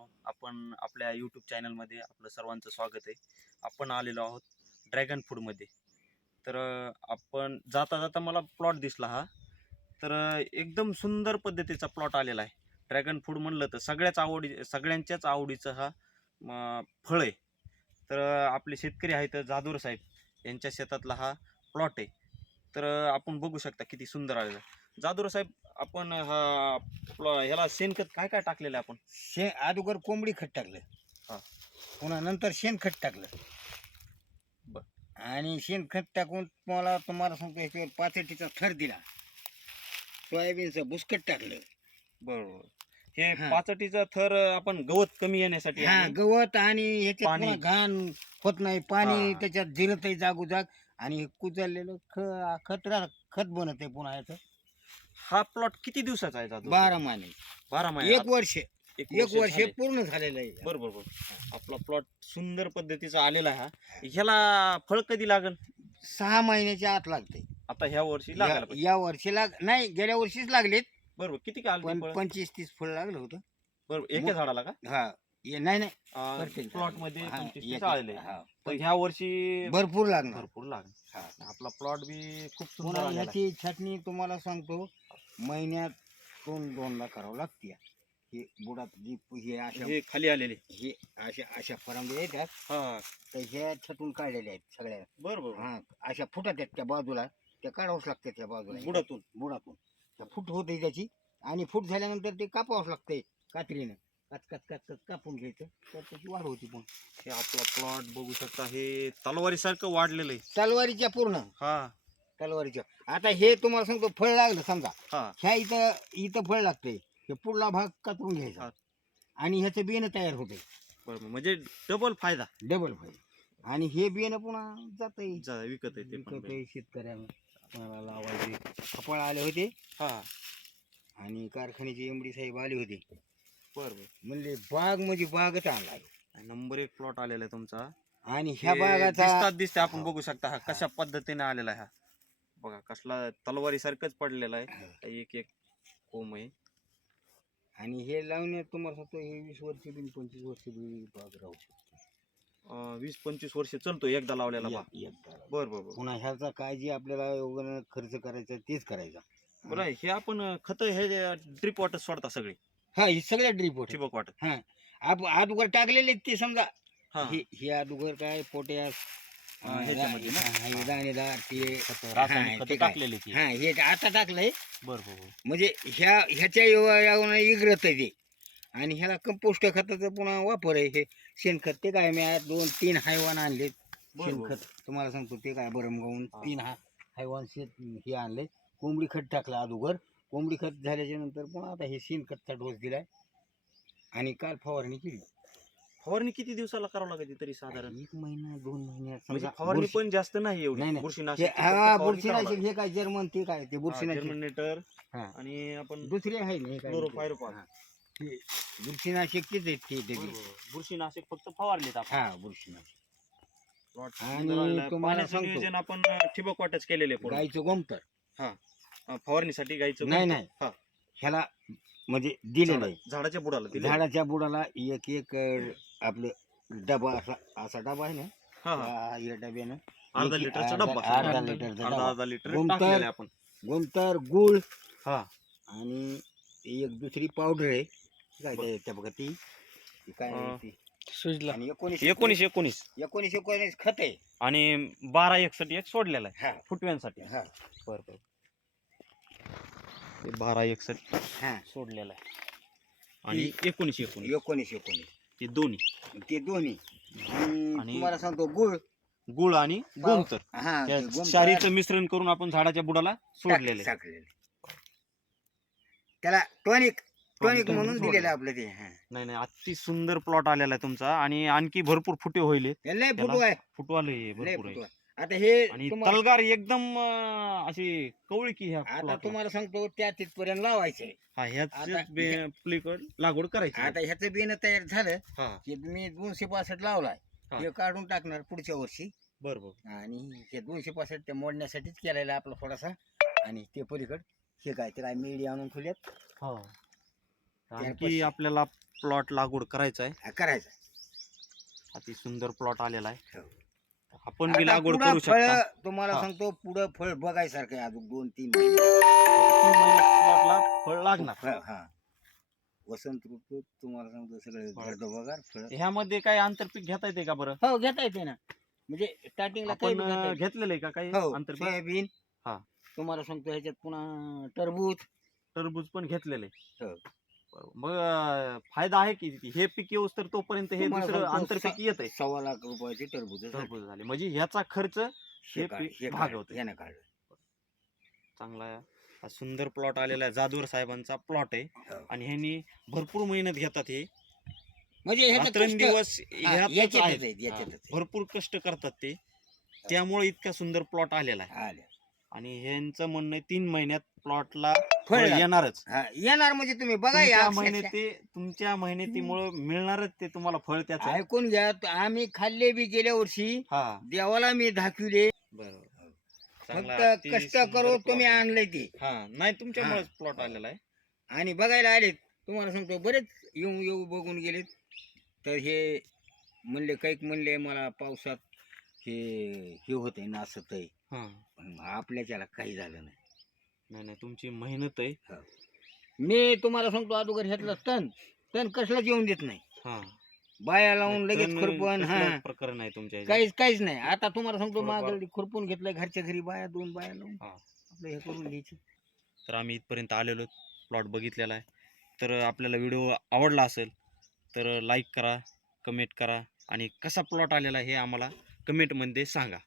मित्रांनो आपण आपल्या यूट्यूब चॅनलमध्ये आपलं सर्वांचं स्वागत आहे. आपण आलेलो आहोत ड्रॅगन फूडमध्ये तर आपण जाता जाता मला प्लॉट दिसला हा. तर एकदम सुंदर पद्धतीचा प्लॉट आलेला आहे. ड्रॅगन फूड म्हणलं तर सगळ्याच आवडी सगळ्यांच्याच आवडीचं हा फळ आहे. तर आपले शेतकरी आहेत जादूर साहेब. यांच्या शेतातला हा प्लॉट आहे. तर आपण बघू शकता किती सुंदर आलेला आहे. जादूर साहेब आपण हा प्लॉ ह्याला शेणखत काय काय टाकलेलं आहे आपण शे अगोदर कोंबडी खत टाकलं हा. पुन्हा नंतर शेणखत टाकलं बर. आणि शेणखत टाकून मला तुम्हाला सांगतो याच्यावर पाचटीचा थर दिला सोयाबीनचं बुसकट टाकलं बरोबर हे हा. पाचटीचा थर आपण गवत कमी येण्यासाठी हा आणि- गवत आणि ह्याच्यात पाणी. पुन्हा घाण होत नाही पाणी हा. त्याच्यात जिरतही जागोजाग आणि हे कुजलेलं ख खत खत बनत आहे पुन्हा याचं हा प्लॉट किती दिवसाचा आहे बारा महिने. बारा महिने. एक वर्ष. एक वर्ष झाले. पूर्ण झालेलं आहे. बरोबर बरोबर आपला प्लॉट सुंदर पद्धतीचा आलेला आहे हा. ह्याला फळ कधी लागल? सहा महिन्याच्या आत लागते. आता ह्या वर्षी लागायला या- पाहिजे. या वर्षी लाग नाही गेल्या वर्षीच लागलेत. बरोबर किती पण आलं पंचवीस तीस फळ लागलं होतं. बरोबर एका मग- झाडाला का? हा. नाही नाही. प्लॉट. मध्ये हा, पंचवीस एक- तीस आलेले. हा. तर ह्या वर्षी भरपूर लागणार. भरपूर लागेल हा. आपला प्लॉट बी खूप सुंदर पुन्हा आलेला आहे. ह्याची छाटणी तुम्हाला सांगतो. महिन्यात दोन दोनदा करावं लागते हे बुडात जी हे अशा हे खाली आलेले. हे अशा अशा फरांबे येतात हा. तर ह्या छटून काढलेल्या आहेत सगळ्या. बरोबर हा. अशा फुटत आहेत त्या बाजूला. त्या काढावंच लागतात त्या बाजूला. बुडातून. बुडातून. त्या फूट होते त्याची. आणि फूट झाल्यानंतर ते कापावंच लागते कात्रीनं. काच काच काच काच कापून घ्यायचं. तर त्याची वाढ होती पण. हे आपला प्लॉट बघू शकता. हे तलवारी सारखं वाढलेलं आहे. तलवारीच्या पूर्ण. हा. तलवारीच्या. आता हे तुम्हाला सांगतो फळ लागलं समजा. हा. ह्या इथं इथं फळ लागते हे पुढला भाग कातरून घ्यायचा. हा. आणि ह्याचं बियाणं तयार होते. बरोबर म्हणजे डबल फायदा. डबल फळ आणि हे बियाणं पुन्हा जाते जा- विकत आहे ते पण शेतकऱ्यांना. कोणाला लावायचे. फपळ आले होते. हा. आणि कारखान्याचे एमडी साहेब आले होते. बरोबर म्हणले बाग म्हणजे बागच आणलाय. नंबर एक प्लॉट आलेला आहे तुमचा. आणि ह्या हे बागाचा दिसतात दिसते आपण. बघू शकता हा कशा पद्धतीने आलेला आहे हा. बघा कसला तलवारी सारखंच पडलेला आहे. एक एक कोंब आहे. आणि हे लावण्यात तुम्हाला सांगतो हे वीस वर्ष बी पंचवीस वर्ष बाग राहू शकते. अं, वीस पंचवीस वर्ष चलतो एकदा लावलेला बा एक- एकदा. बर बर बर. पुन्हा ह्याचा काय जे आपल्याला खर्च करायचा तेच करायचा. बरं. हे आपण खत हे ड्रिप वॉटर सोडता सगळे. हा हे सगळ्या ड्रीप होते ठिबक वॉटर आप अगोदर टाकलेले ते समजा. हा. हे हे अगोदर काय पोटॅश ह्याच्यामध्ये ना? हे दाणेदार ते खतं, रासायनिक हा, खतं ते काय? टाकलेली ती हा हे आता टाकलंय. म्हणजे ह्या ह्याच्या यावं इग्रत आहे ते आणि ह्याला कंपोस्ट खताचा पुन्हा वापर आहे हे शेणखत ते काय मी आज दोन तीन बर, बर. शेणखत तुम्हाला सांगतो ते काय बरं गाऊन हा. तीन हा हैवान शेत हे आणले कोंबडी खत टाकलं अगोदर कोंबडी खत झाल्याच्यानंतर पुन्हा आता हे शेणखतचा डोस दिलाय आणि काल फवारणी केली फवारणी किती दिवसाला करावं लागते तरी साधारण एक महिना दोन महिन्यात म्हणजे फवारणी पण जास्त नाही एवढी नाही. बुरशीनाशक फक्त हा फवारणी बुरशीनाशक करावं हे काय जर्मन ते काय ते लागतं. हा, बुरशीनाशक जर्मिनेटर हा. आणि आपण दुसरे आहे ना हे काय क्लोरोफायरोपास. हा. हे बुरशीनाशक तेच आहेत ते बरोबर. बुरशीनाशक फक्त फवारलेत आपण हा बुरशीनाशक Plot आणि सुंदर आलेला आहे. तुम्हाला पाण्याचं सांगतो. नियोजन आपण ठिबक वाटच केलेले गाईचं गोमतर फवारणीसाठी गायचं नाही. नाही हा. ह्याला म्हणजे दिलेलं आहे झाडा- झाडाच्या बुडाला दिले झाडाच्या बुडाला एक एक अं, आपलं डबा असा असा डबा आहे ना हा हा. या डब्यानं. अर्धा एक- लिटरचा अर्धा- डब्बा अर्धा लिटरचा अर्धा डबा. अर्धा लिटर. टाकलेलं आहे आपण. गोमतर गुळ हा. आणि एक दुसरी पावडर आहे. काय. ते- त्या बघा ती. ती काय आहे ती? आणि एकोणीस एकोणीस एकोणीस. एकोणीस एकोणीस खत आहे. आणि बारा एक साठी एक सोडलेला आहे. हा. फुटव्यांसाठी. हा. बर बर. ते बारा एक साठी हा. सोडलेला आहे. आणि एकोणीस एकोणीस. एकोणीस एकोणीस. ते दोन्ही. ते दोन्ही. आणि आणि- तुम्हाला सांगतो गुळ. गुळ आणि गोमूत्र हा त्या मिश्रण करून आपण झाडाच्या बुडाला सोडलेले टाकलेले त्याला टॉनिक टॉनिक म्हणून. दिलेलं आपलं ते हा. नाही नाही अति सुंदर प्लॉट आलेला आहे तुमचा. आणि आणखी भरपूर फुटे होईल हे. लय त्याला फुटू आहे. फुटवाले लय भरपूर फुटू आहे आहे. आता हे आणि तुम्हाला तलगार एकदम अं, अशी कवळी की ह्या आता plot ला. तुम्हाला सांगतो त्या तिथपर्यंत लावायचंय हा ह्याच आता बे- पलीकड लागवड करायची. आता ह्याचं बियाणं तयार झालं हा. की मी दोनशे पासष्ट लावलाय. हा. हे काढून टाकणार पुढच्या वर्षी. बरोबर आणि हे दोनशे पासष्ट ते मोडण्यासाठीच केलेला आपला थोडासा. आणि ते पलीकड हे काय ते काय मेडी आणून ठेवल्यात. हा. त्यापाशी- आणखी आपल्याला प्लॉट लागवड करायचा आहे हा, करायचं. अति सुंदर प्लॉट आलेला आहे. हो. आपण बी आता लागवड पुढं करू फळं शकता तुम्हाला हा. सांगतो पुढं फळ बघायसारखं आहे अजून दोन तीन महिने तीन महिन्यात प्लॉटला फळ लागणार फळ हा वसंत ऋतू तुम्हाला सांगतो सगळे फळ. बघार फळ ह्यामध्ये काही आंतरपीक घेता येते का बरं हो घेता येते ना म्हणजे स्टार्टिंगला काही आपण बी घेता अं, येते. घेतलेलं आहे का काही हो आंतरपीक सोयाबीन हा. तुम्हाला सांगतो ह्याच्यात पुन्हा टरबूज टरबूज पण घेतलेलं आहे हो. मग अं, फायदा आहे की हे पीक येऊस तर तोपर्यंत हे तुम्हाला दुसरं सांगतो, आंतरपीक स- येत आहे सव्वा लाख रुपयाचे टरबूज टरबूज झाले म्हणजे ह्याचा खर्च हे पीक भागवतंय. यानं काढलं चांगला आहे. हा सुंदर प्लॉट आलेला आहे जादूर साहेबांचा प्लॉट आहे हो. आणि ह्यांनी भरपूर मेहनत घेतात हे म्हणजे कष्ट- रात्रंदिवस हा, ह्यातच याच्यातच आहेत. आहेत, हा, याच्यातच आहेत. भरपूर कष्ट करतात ते त्यामुळे इतका सुंदर प्लॉट आलेला आहे. आणि ह्यांचं म्हणणं आहे तीन महिन्यात प्लॉटला फळ. येणारच. हा, येणार म्हणजे तुम्ही बघा तुमच्या या मेहनती तुमच्या मेहनतीमुळे मिळणारच ते तुम्हाला फळ त्याचं. ऐकून घ्या त- आम्ही खाल्ले बी गेल्या वर्षी. हा. देवाला मी दाखविले. बरोबर चांगला, फक्त अति कष्ट सुंदर करू plot तुम्ही आहे. आणले ते. हा नाही तुमच्यामुळेच प्लॉट आलेला आहे. आणि बघायला आलेत तुम्हाला सांगतो बरेच येऊ येऊ बघून गेलेत. तर हे म्हणले कैक म्हणले मला पावसात हे हे होतंय नासत आहे हा. पण आपल्याच्याला काही झालं नाही. नाही नाही तुमची मेहनत आहे. मी तुम्हाला सांगतो अगोदर घेतलं तण तण कसलाच येऊन देत नाही. हा. बाया लावून लगेच तण खुरपण हा. कसलं प्रकरण आहे तुमच्या ह्याच्यात? काहीच काहीच नाही. आता तुम्हाला सांगतो थोडंफार- मागं खुरपून घेतलंय घरच्या घरी बाया दोन बाया लावून. हा. आपलं हे करून घ्यायचं. तर आम्ही इथपर्यंत आलेलो प्लॉट बघितलेला आहे. तर आपल्याला व्हिडिओ आवडला असेल तर लाईक करा कमेंट करा. आणि कसा प्लॉट आलेला आहे हे आम्हाला कमेंटमध्ये सांगा.